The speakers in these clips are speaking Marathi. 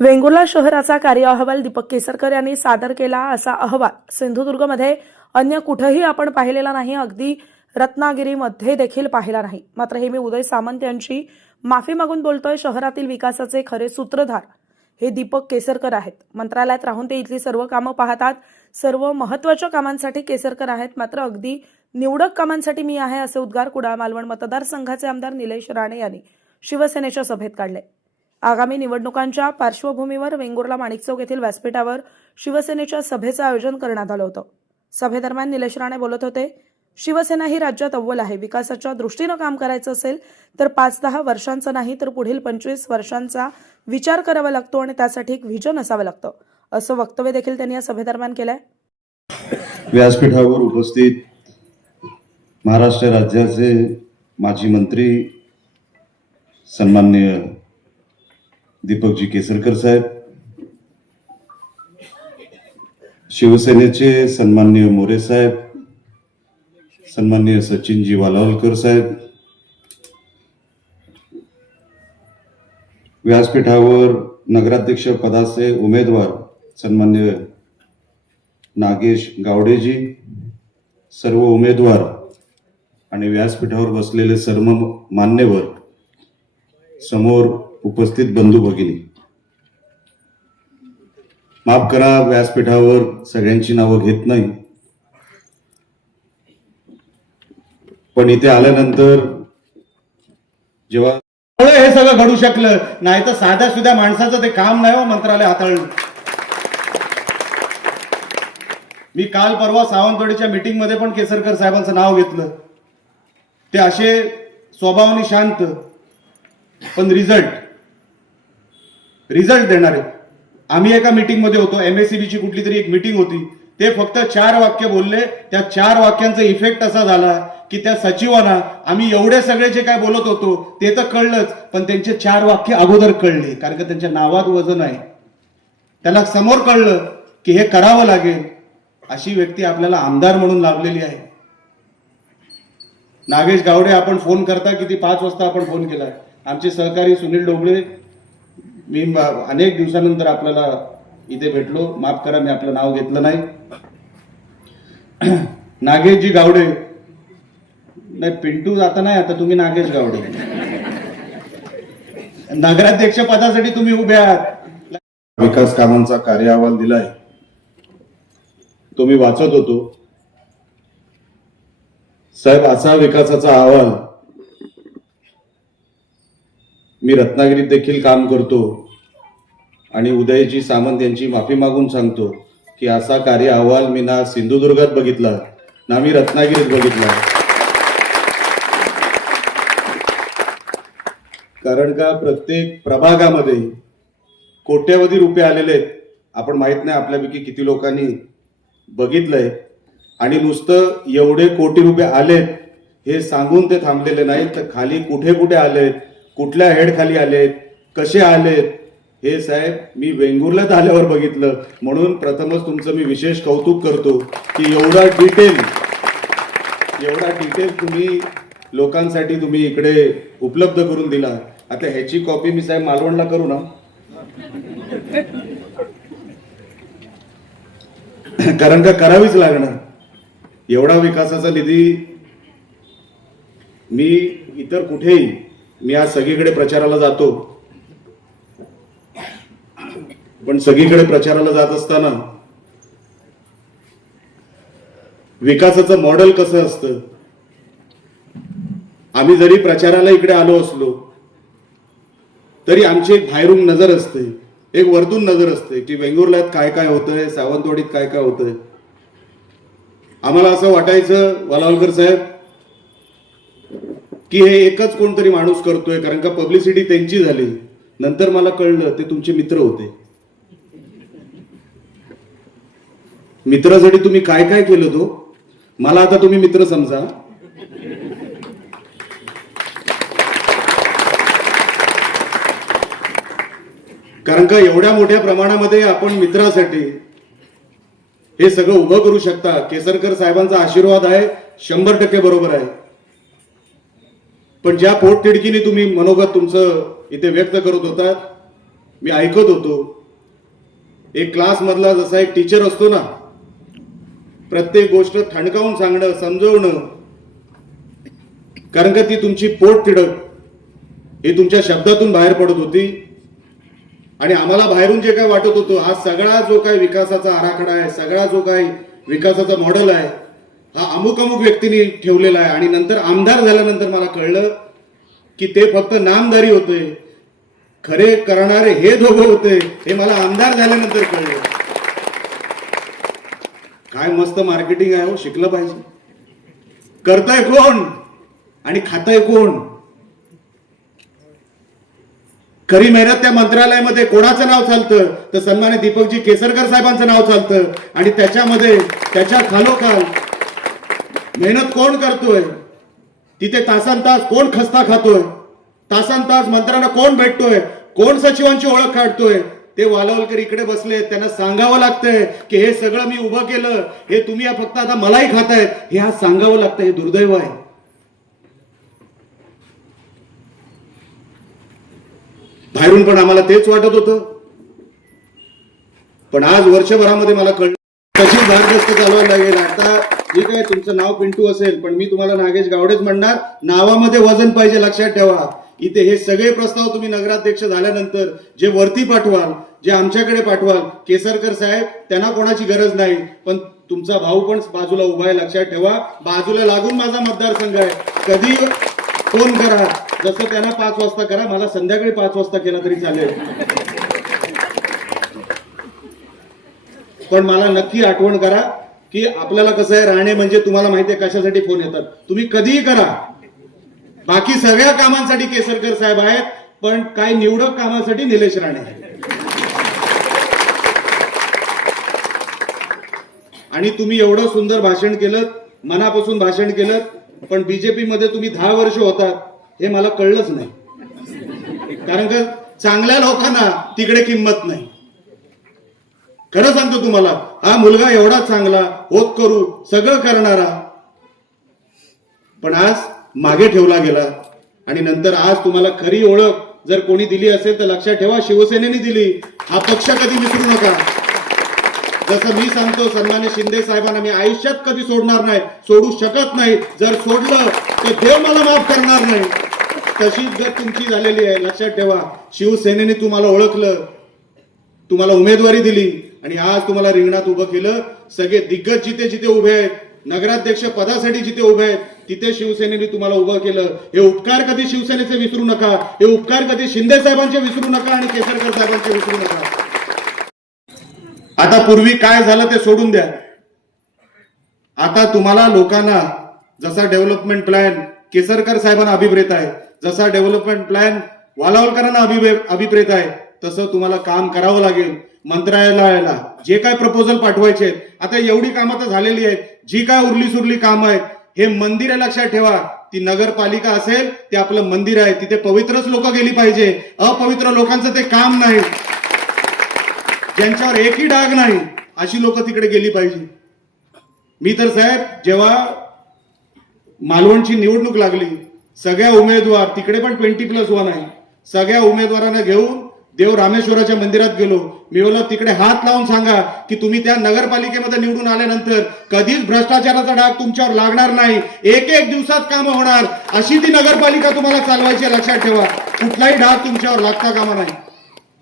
वेंगुर्ला शहराचा कार्य अहवाल दीपक केसरकर यांनी सादर केला असा अहवाल सिंधुदुर्गमध्ये अन्य कुठेही आपण पाहिलेला नाही अगदी रत्नागिरीमध्ये देखील पाहिला नाही. मात्र हे मी उदय सामंत यांची माफी मागून बोलतोय शहरातील विकासाचे खरे सूत्रधार हे दीपक केसरकर आहेत. मंत्रालयात राहून ते इथली सर्व कामं पाहतात. सर्व महत्त्वाच्या कामांसाठी केसरकर आहेत मात्र अगदी निवडक कामांसाठी मी आहे असे उद्गार कुडाळ मालवण मतदारसंघाचे आमदार निलेश राणे यांनी शिवसेनेच्या सभेत काढले. आगामी निवडणुकांच्या पार्श्वभूमीवर वेंगुर्ला माणिकचौक येथील व्यासपीठावर शिवसेनेच्या सभेचं आयोजन करण्यात आलं होतं. सभेदरम्यान निलेश राणे बोलत होते शिवसेना ही राज्यात अव्वल आहे. विकासाच्या दृष्टीनं काम करायचं असेल तर पाच दहा वर्षांचा नाही तर पुढील पंचवीस वर्षांचा विचार करावा लागतो आणि त्यासाठी एक व्हिजन असावं लागतं. असं वक्तव्य देखील त्यांनी या सभेदरम्यान केलंय. व्यासपीठावर उपस्थित महाराष्ट्र राज्याचे माजी मंत्री सन्मान्य दीपकजी केसरकर साहेब. शिवसेनेचे सन्मान्य मोरे साहेब. सन्मान्य सचिनजी वालावलकर साहेब. व्यासपीठावर नगराध्यक्ष पदाचे उमेदवार सन्मान्य नागेश गावडेजी. सर्व उमेदवार आणि व्यासपीठावर बसलेले सर्व मान्यवर समोर उपस्थित बंधू भगिनी. माफ करा व्यासपीठावर सगळ्यांची नावं घेत नाही. पण इथे आल्यानंतर जेव्हा हे सगळं घडू शकलं नाही तर साध्या सुद्धा माणसाचं ते काम नाही हो मंत्रालय हाताळलं मी काल परवा सावंतवाडीच्या मीटिंगमध्ये पण केसरकर साहेबांचं नाव घेतलं. ते असे स्वभावाने शांत पण रिझल्ट. रिझल्ट देणारे आम्ही एका मीटिंगमध्ये होतो. एमएससीबी ची कुठली तरी एक मीटिंग होती. ते फक्त चार वाक्य बोलले. त्या चार वाक्यांचा इफेक्ट असा झाला की त्या सचिवांना आम्ही एवढे सगळे जे काय बोलत होतो ते तर कळलंच पण त्यांचे चार वाक्य अगोदर कळले कारण का त्यांच्या नावात वजन आहे. त्याला समोर कळलं की हे करावं लागेल अशी व्यक्ती आपल्याला आमदार म्हणून लाभलेली आहे. नागेश गावडे आपण फोन करता किती? पाच वाजता आपण फोन केला. आमचे सहकारी सुनील डोबळे मी अनेक दिवसानंतर आपल्याला इथे भेटलो. माफ करा मी आपलं नाव घेतलं नाही. नागेशजी गावडे. नाही पिंटू आता नाही आता तुम्ही नागेश गावडे. नगराध्यक्ष पदासाठी तुम्ही उभे आहात. विकास कामांचा कार्य अहवाल दिलाय. तो मी वाचत होतो. साहेब असा विकासाचा अहवाल मी रत्नागिरीत देखील काम करतो. आणि उदयजी सामंत यांची माफी मागून सांगतो की असा कार्य अहवाल मी ना सिंधुदुर्गात बघितला ना मी रत्नागिरीत बघितला. कारण का प्रत्येक प्रभागामध्ये कोट्यवधी रुपये आलेले आहेत. आपण माहीत नाही आपल्यापैकी किती लोकांनी बघितलंय. आणि नुसतं एवढे कोटी रुपये आलेत हे सांगून ते थांबलेले नाहीत. तर खाली कुठे कुठे आलेत? कुठल्या हेडखाली आलेत? कसे आलेत? हे साहेब मी वेंगुर्ल्यात आल्यावर बघितलं. म्हणून प्रथमच तुमचं मी विशेष कौतुक करतो की एवढा डिटेल एवढा डिटेल तुम्ही लोकांसाठी तुम्ही इकडे उपलब्ध करून दिला. आता ह्याची कॉपी मी साहेब मालवणला करू ना? कारण का करावीच लागणार. एवढा विकासाचा निधी मी इतर कुठेही मी आज सगळीकडे प्रचाराला जातो. पण सगळीकडे प्रचाराला जात असताना विकासाचं मॉडेल कसं असतं? आम्ही जरी प्रचाराला इकडे आलो असलो तरी आमची एक बाहेरून नजर असते एक वरतून नजर असते की वेंगुर्ल्यात काय काय होतंय सावंतवाडीत काय काय होतंय. आम्हाला असं वाटायचं वालावलकर साहेब की हे एकच कोणतरी माणूस करतोय कारण का पब्लिसिटी त्यांची झाली. नंतर मला कळलं ते तुमचे मित्र होते. मित्रासाठी तुम्ही काय काय केलं तो मला आता तुम्ही मित्र समजा. कारण का एवढ्या मोठ्या प्रमाणामध्ये आपण मित्रासाठी हे सगळं उभं करू शकता. केसरकर साहेबांचा आशीर्वाद आहे शंभर टक्के बरोबर आहे. पण ज्या पोटतिडकीने तुम्ही मनोगत तुमचं इथे व्यक्त करत होता मी ऐकत होतो. एक क्लास मधला जसा एक टीचर असतो ना प्रत्येक गोष्ट ठणकावून सांगणं समजवणं कारण का ती तुमची पोट तिडक ही तुमच्या शब्दातून बाहेर पडत होती. आणि आम्हाला बाहेरून जे काय वाटत होतं हा सगळा जो काय विकासाचा आराखडा आहे सगळा जो काय विकासाचा मॉडेल आहे हा अमुक अमुक व्यक्तींनी ठेवलेला आहे. आणि नंतर आमदार झाल्यानंतर मला कळलं की ते फक्त नामदारी होते. खरे करणारे हे दोघं होते हे मला आमदार झाल्यानंतर कळलं. काय मस्त मार्केटिंग आहे हो शिकलं पाहिजे. करताय कोण? आणि खाताय कोण? खरी मेहनत त्या मंत्रालयामध्ये कोणाचं नाव चालतं? तर सन्मान्य दीपकजी केसरकर साहेबांचं नाव चालतं. आणि त्याच्यामध्ये त्याच्या खालोखाल मेहनत कोण करतोय? तिथे तासन तास कोण खस्ता खातोय? तासन तास मंत्र्यांना कोण भेटतोय? कोण सचिवांची ओळख काढतोय? ते वालवलकर इकडे बसले त्यांना सांगावं लागतंय की हे सगळं मी उभं केलं हे तुम्ही फक्त आता मलाही खातायत हे आज सांगावं लागतं हे दुर्दैव आहे. बाहेरून पण आम्हाला तेच वाटत होतं. पण आज वर्षभरामध्ये मला कळलं कशी भारदस्त चालवायला लागेल आता ठीक आहे तुमचं नाव पिंटू असेल पण मी तुम्हाला नागेश गावडेच म्हणणार. नावामध्ये वजन पाहिजे लक्षात ठेवा. इथे हे सगळे प्रस्ताव तुम्ही नगराध्यक्ष झाल्यानंतर जे वरती पाठवाल जे आमच्याकडे पाठवाल केसरकर साहेब त्यांना कोणाची गरज नाही. पण तुमचा भाऊ पण बाजूला उभा आहे लक्षात ठेवा. बाजूला लागून माझा मतदारसंघ आहे. कधी फोन करा. जसं त्यांना पाच वाजता करा मला संध्याकाळी पाच वाजता केला तरी चालेल. पण मला नक्की आठवण करा. की आपल्याला कसं आहे राहणे म्हणजे तुम्हाला माहिती आहे कशासाठी फोन येतात. तुम्ही कधीही करा. बाकी सगळ्या कामांसाठी केसरकर साहेब आहेत पण काही निवडक कामासाठी निलेश राणे आहेत. आणि तुम्ही एवढं सुंदर भाषण केलं मनापासून भाषण केलं पण बीजेपी मध्ये तुम्ही दहा वर्ष होतात हे मला कळलंच नाही. कारण का चांगल्या लोकांना तिकडे किंमत नाही. खरं सांगतो तुम्हाला हा मुलगा एवढा चांगला होत करू सगळं करणारा. पण आज मागे ठेवला गेला. आणि नंतर आज तुम्हाला खरी ओळख जर कोणी दिली असेल तर लक्षात ठेवा शिवसेनेने दिली. हा पक्ष कधी विसरू नका. जसं मी सांगतो सन्मान्य शिंदे साहेबांना मी आयुष्यात कधी सोडणार नाही सोडू शकत नाही. जर सोडलं तर देव मला माफ करणार नाही. तशीच जर तुमची झालेली आहे लक्षात ठेवा. शिवसेनेने तुम्हाला ओळखलं. तुम्हाला उमेदवारी दिली. आणि आज तुम्हाला रिंगणात उभं केलं सगळे दिग्गज जिथे जिथे उभे आहेत नगराध्यक्ष पदासाठी जिथे उभे आहेत तिथे शिवसेनेने तुम्हाला उभं केलं. हे उपकार कधी शिवसेनेचे विसरू नका हे उपकार कधी शिंदे साहेबांचे विसरू नका आणि केसरकर साहेबांचे विसरू नका. आता पूर्वी काय झालं ते सोडून द्या. आता तुम्हाला लोकांना जसा डेव्हलपमेंट प्लॅन केसरकर साहेबांना अभिप्रेत आहे जसा डेव्हलपमेंट प्लॅन वालावलकरांना अभिप्रेत आहे तसं तुम्हाला काम करावं लागेल. मंत्रालयाला जे काय प्रपोजल पाठवायचे आहेत आता एवढी कामं तर झालेली आहेत. जी काय उरली सुरली काम आहेत हे मंदिर आहे लक्षात ठेवा. ती नगरपालिका असेल ते आपलं मंदिर आहे. तिथे पवित्रच लोक गेली पाहिजे. अपवित्र लोकांचं ते काम नाही. ज्यांच्यावर एकही डाग नाही अशी लोक तिकडे गेली पाहिजे. मी तर साहेब जेव्हा मालवणची निवडणूक लागली सगळ्या उमेदवार तिकडे पण ट्वेंटी प्लस वन आहे. सगळ्या उमेदवारांना घेऊन देव रामेश्वराच्या मंदिरात गेलो. मी बोला तिकडे हात लावून सांगा की तुम्ही त्या नगरपालिकेमध्ये निवडून आल्यानंतर कधीच भ्रष्टाचाराचा डाग तुमच्यावर लागणार नाही. एक एक दिवसात कामं होणार. अशी ती नगरपालिका तुम्हाला चालवायची लक्षात ठेवा. कुठलाही डाग तुमच्यावर लागता कामा नाही.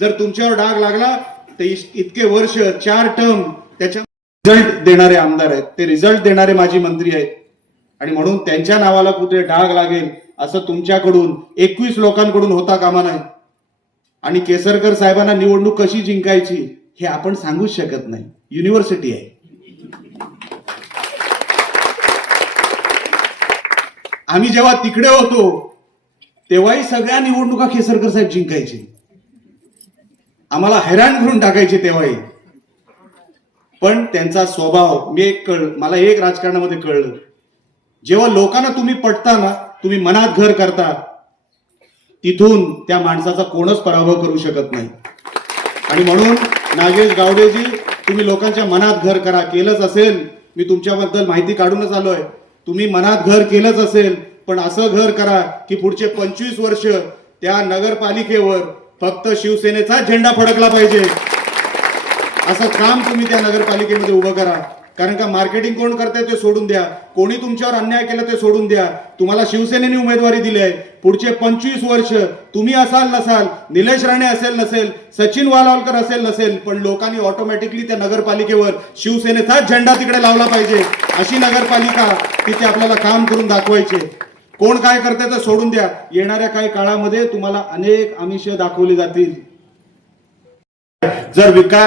जर तुमच्यावर डाग लागला तर इतके वर्ष चार टर्म त्याच्या रिझल्ट देणारे आमदार आहेत. ते रिझल्ट देणारे माजी मंत्री आहेत. आणि म्हणून त्यांच्या नावाला कुठे डाग लागेल असं तुमच्याकडून एकवीस लोकांकडून होता कामा नाही. आणि केसरकर साहेबांना निवडणूक कशी जिंकायची हे आपण सांगूच शकत नाही. युनिव्हर्सिटी आहे. आम्ही जेव्हा तिकडे होतो तेव्हाही सगळ्या निवडणुका केसरकर साहेब जिंकायचे. आम्हाला हैराण करून टाकायचे तेव्हाही. पण त्यांचा स्वभाव मी एक कळ मला एक राजकारणामध्ये कळलं. जेव्हा लोकांना तुम्ही पटता ना तुम्ही मनात घर करता तिथून त्या माणसाचा कोणच पराभव करू शकत नाही. आणि म्हणून नागेश गावडेजी तुम्ही लोकांच्या मनात घर करा केलंच असेल. मी तुमच्याबद्दल माहिती काढूनच आलोय. तुम्ही मनात घर केलंच असेल पण असं घर करा की पुढचे पंचवीस वर्ष त्या नगरपालिकेवर फक्त शिवसेनेचा झेंडा फडकला पाहिजे. असं काम तुम्ही त्या नगरपालिकेमध्ये उभं करा. कारण का मार्केटिंग कोण करते ते सोडून द्या. कोणी तुमच्यावर अन्याय केला ते सोडून द्या. तुम्हाला शिवसेनेने उमेदवारी दिली आहे. पुढचे पंचवीस वर्ष तुम्ही असाल नसाल निलेश राणे असेल नसेल सचिन वालावलकर असेल नसेल पण लोकांनी ऑटोमॅटिकली त्या नगरपालिकेवर शिवसेनेचाच झेंडा तिकडे लावला पाहिजे. अशी नगरपालिका तिथे आपल्याला काम करून दाखवायचे कोण काय करते ते सोडून द्या. येणाऱ्या काही काळामध्ये तुम्हाला अनेक आमिष दाखवली जातील. जर विका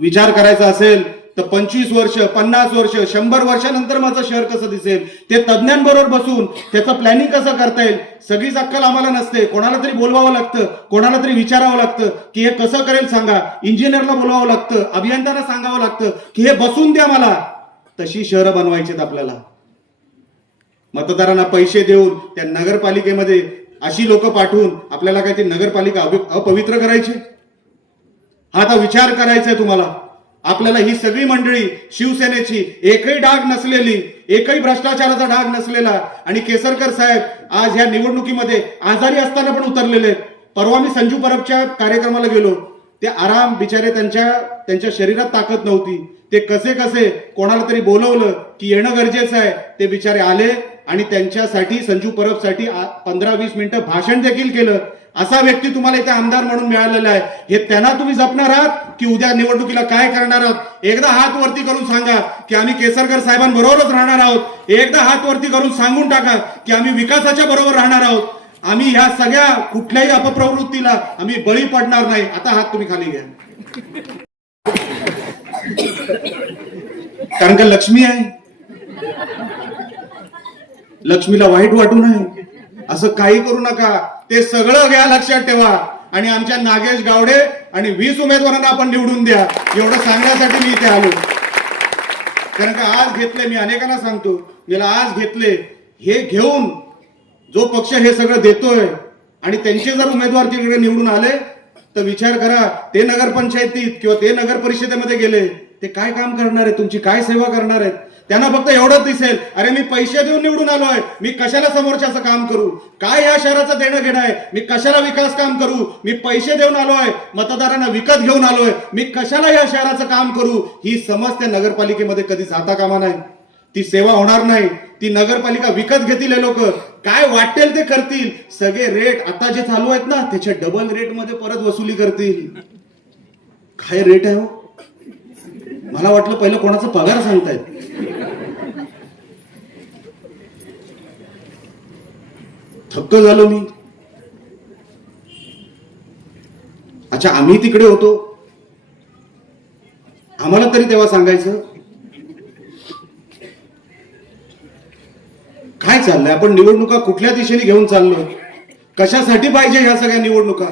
विचार करायचा असेल तर पंचवीस वर्ष पन्नास वर्ष शंभर वर्षानंतर माझं शहर कसं दिसेल? ते तज्ज्ञांबरोबर बसून त्याचं प्लॅनिंग कसं करता येईल? सगळीच अक्कल आम्हाला नसते. कोणाला तरी बोलवावं लागतं कोणाला तरी विचारावं लागतं की हे कसं करेल सांगा. इंजिनियरला बोलवावं लागतं अभियंत्याला सांगावं लागतं की हे बसून द्या मला. तशी शहरं बनवायचीत आपल्याला. मतदारांना पैसे देऊन त्या नगरपालिकेमध्ये अशी लोक पाठवून आपल्याला काय ती नगरपालिका अपवित्र करायची? हा आता विचार करायचा आहे तुम्हाला. आपल्याला ही सगळी मंडळी शिवसेनेची एकही डाग नसलेली एकही भ्रष्टाचाराचा डाग नसलेला आणि केसरकर साहेब आज ह्या निवडणुकीमध्ये आजारी असताना पण उतरलेले आहेत. परवा मी संजू परबच्या कार्यक्रमाला गेलो. ते आराम बिचारे त्यांच्या त्यांच्या शरीरात ताकद नव्हती. ते कसे कसे कोणाला तरी बोलवलं की येणं गरजेचं आहे ते बिचारे आले आणि त्यांच्यासाठी संजू परबसाठी पंधरा वीस मिनिटं भाषण देखील केलं. असा व्यक्ती तुम्हाला इथे आमदार म्हणून मिळालेला आहे. हे त्यांना तुम्ही जपणार आहात की उद्या निवडणुकीला काय करणार आहात? एकदा हात वरती करून सांगा की आम्ही केसरकर साहेबांबरोबरच राहणार आहोत. एकदा हात वरती करून सांगून टाका की आम्ही विकासाच्या बरोबर राहणार आहोत. आम्ही ह्या सगळ्या कुठल्याही अपप्रवृत्तीला आम्ही बळी पडणार नाही. आता हात तुम्ही खाली घ्या. कारण का लक्ष्मी आहे? लक्ष्मीला वाईट वाटू नये. असं काही करू नका. ते सगळं घ्या लक्षात ठेवा. आणि आमच्या नागेश गावडे आणि वीस उमेदवारांना आपण निवडून द्या. एवढं सांगण्यासाठी मी इथे आलो. कारण का आज घेतले मी अनेकांना सांगतो ज्याला आज घेतले हे घेऊन जो पक्ष हे सगळं देतोय आणि त्यांचे जर उमेदवार तिकडे निवडून आले तर विचार करा ते नगरपंचायतीत किंवा ते नगर परिषदेमध्ये गेले ते काय काम करणार आहेत? तुमची काय सेवा करणार आहेत? त्यांना फक्त एवढंच दिसेल. अरे मी पैसे देऊन निवडून आलो आहे मी कशाला समोरच्याचं काम करू? काय या शहराचं देणं घेणं आहे? मी कशाला विकास काम करू? मी पैसे देऊन आलोय. मतदारांना विकत घेऊन आलोय. मी कशाला या शहराचं काम करू? ही समज त्या नगरपालिकेमध्ये कधी जाता कामा नाही. ती सेवा होणार नाही. ती नगरपालिका विकत घेतील हे लोक. काय वाटेल ते करतील. सगळे रेट आता जे चालू आहेत ना त्याच्या डबल रेटमध्ये परत वसुली करतील. काय रेट आहे हो? मला वाटलं पहिलं कोणाचा पगार सांगतायत. थक्क झालो मी. अच्छा आम्ही तिकडे होतो. आम्हाला तरी तेव्हा सांगायचं. काय चाललंय? आपण निवडणुका कुठल्या दिशेने घेऊन चाललो? कशासाठी पाहिजे ह्या सगळ्या निवडणुका?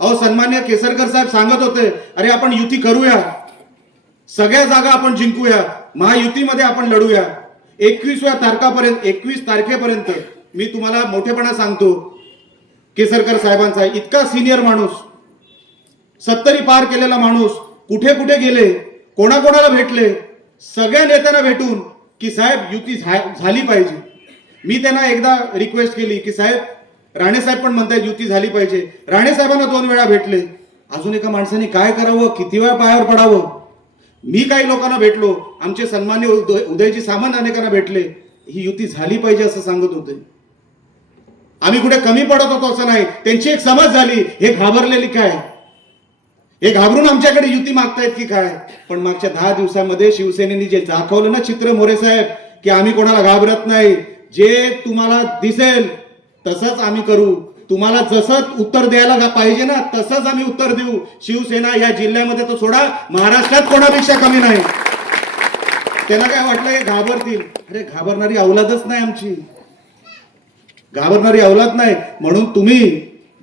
अहो सन्मान्य केसरकर साहेब सांगत होते अरे आपण युती करूया. सगळ्या जागा आपण जिंकूया. महायुतीमध्ये आपण लढूया. एकवीसव्या तारखापर्यंत एकवीस तारखेपर्यंत मी तुम्हाला मोठेपणा सांगतो केसरकर साहेबांचा इतका सिनियर माणूस सत्तरी पार केलेला माणूस कुठे कुठे गेले कोणाकोणाला भेटले सगळ्या नेत्यांना भेटून की साहेब युती झा- झाली पाहिजे. मी त्यांना एकदा रिक्वेस्ट केली की साहेब राणेसाहेब पण म्हणतायत युती झाली पाहिजे. राणे साहेबांना दोन वेळा भेटले. अजून एका माणसाने काय करावं? किती वेळा पायावर पडावं? मी काही लोकांना भेटलो आमचे सन्मान्य उदयजी सामंत अनेकांना भेटले. ही युती झाली पाहिजे असं सांगत होते. आम्ही कुठे कमी पडत होतो असं नाही. त्यांची एक समज झाली. हे घाबरलेली काय? हे घाबरून आमच्याकडे युती मागतायत की काय? पण मागच्या दहा दिवसामध्ये शिवसेनेने जे दाखवलं ना चित्र मोरे साहेब की आम्ही कोणाला घाबरत नाही. जे तुम्हाला दिसेल तसंच आम्ही करू. तुम्हाला जसं उत्तर द्यायला पाहिजे ना तसंच आम्ही उत्तर देऊ. शिवसेना या जिल्ह्यामध्ये तो सोडा महाराष्ट्रात कोणापेक्षा कमी नाही. त्यांना काय वाटलं हे घाबरतील. अरे घाबरणारी अवलादच नाही आमची. घाबरणारी अवलाद नाही. म्हणून तुम्ही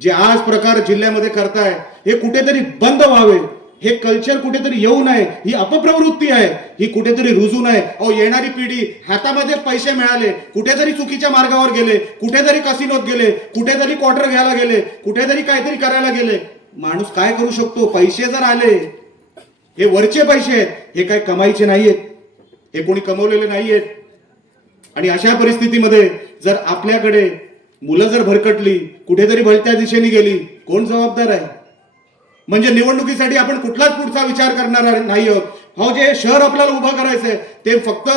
जे आज प्रकार जिल्ह्यामध्ये करताय हे कुठेतरी बंद व्हावे. हे कल्चर कुठेतरी येऊ नये ही अपप्रवृत्ती आहे ही कुठेतरी रुजू नये. अहो येणारी पिढी हातामध्ये पैसे मिळाले कुठेतरी चुकीच्या मार्गावर गेले कुठेतरी कसिनोत गेले कुठेतरी क्वार्टर घ्यायला गेले कुठेतरी काहीतरी करायला गेले. माणूस काय करू शकतो? पैसे जर आले हे वरचे पैसे आहेत हे काय कमाईचे नाहीयेत हे कोणी कमवलेले नाहीयेत. आणि अशा परिस्थितीमध्ये जर आपल्याकडे मुलं जर भरकटली कुठेतरी भलत्या दिशेने गेली कोण जबाबदार आहे? म्हणजे निवडणुकीसाठी आपण कुठलाच पुढचा विचार करणार नाही आहोत हो जे शहर आपल्याला उभं करायचंय ते फक्त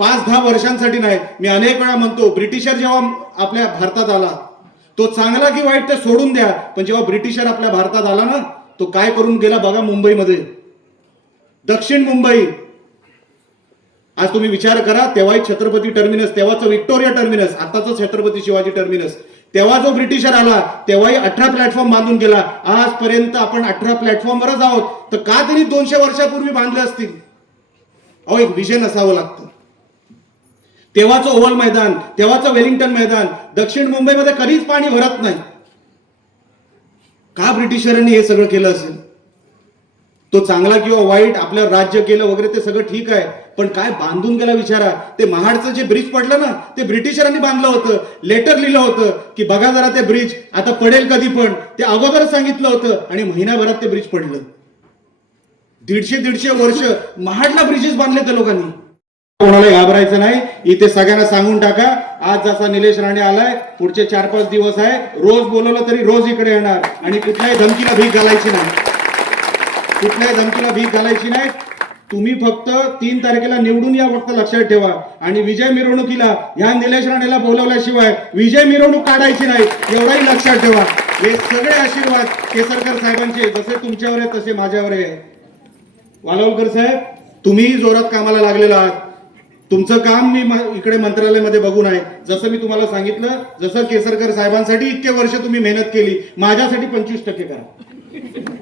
पाच दहा वर्षांसाठी नाही. मी अनेक वेळा म्हणतो ब्रिटिशर जेव्हा आपल्या भारतात आला तो चांगला की वाईट ते सोडून द्या पण जेव्हा ब्रिटिशर आपल्या भारतात आला ना तो काय करून गेला बघा मुंबईमध्ये. दक्षिण मुंबई. आज तुम्ही विचार करा तेव्हाही छत्रपती टर्मिनस तेव्हाचं विक्टोरिया टर्मिनस आताच छत्रपती शिवाजी टर्मिनस. तेव्हा जो ब्रिटिशर आला तेव्हाही अठरा प्लॅटफॉर्म बांधून गेला. आजपर्यंत आपण अठरा प्लॅटफॉर्मवरच आहोत. तर का तरी दोनशे वर्षापूर्वी बांधले असतील? अहो एक विजन असावं लागतं. तेव्हाचं ओव्हल मैदान तेव्हाचं वेलिंग्टन मैदान दक्षिण मुंबईमध्ये कधीच पाणी भरत नाही. का ब्रिटिशरांनी हे सगळं केलं असेल? तो चांगला किंवा वाईट आपलं राज्य केलं वगैरे ते सगळं ठीक आहे. पण काय बांधून गेला विचारा. ते महाडचं जे ब्रिज पडलं ना ते ब्रिटिशरांनी बांधलं होतं. लेटर लिहिलं होतं की बघा जरा ते ब्रिज आता पडेल कधी पण. ते अगोदर सांगितलं होतं आणि महिनाभरात ते ब्रिज पडलं. दीडशे दीडशे वर्ष महाडला ब्रिजेस बांधले त्या लोकांनी. कोणाला घाबरायचं नाही. इथे सगळ्यांना सांगून टाका. आज जसा निलेश राणे आलाय पुढचे चार पाच दिवस आहे. रोज बोलवलं तरी रोज इकडे येणार. आणि कुठल्याही धमकीला भीक घालायची नाही. कुठल्याही धमकीला भीक घालायची नाही. तुम्ही फक्त तीन तारखेला निवडून या फक्त लक्षात ठेवा. आणि विजय मिरवणुकीला ह्या निलेश राणेला बोलवल्याशिवाय विजय मिरवणूक काढायची नाही एवढाही लक्षात ठेवा. हे सगळे आशीर्वाद केसरकर साहेबांचे जसे तुमच्यावर आहे तसे माझ्यावर आहे वालावलकर साहेब तुम्हीही जोरात कामाला लागलेला आहात. तुमचं काम मी इकडे मंत्रालयामध्ये बघून आहे. जसं मी तुम्हाला सांगितलं जसं केसरकर साहेबांसाठी इतके वर्ष तुम्ही मेहनत केली माझ्यासाठी पंचवीस टक्के करा.